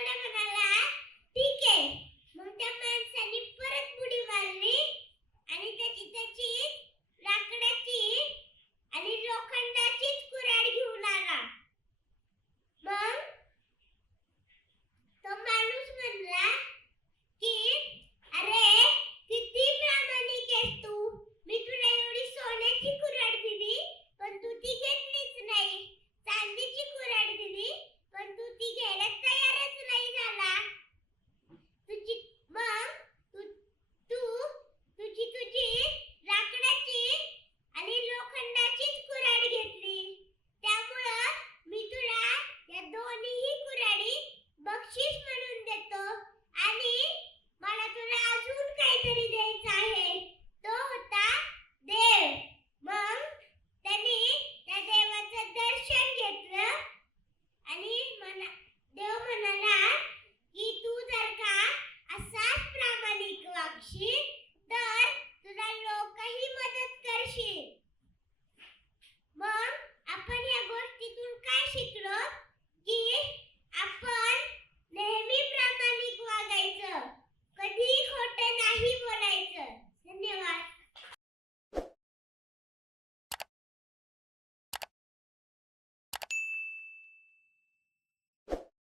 உடம்பு நல்லா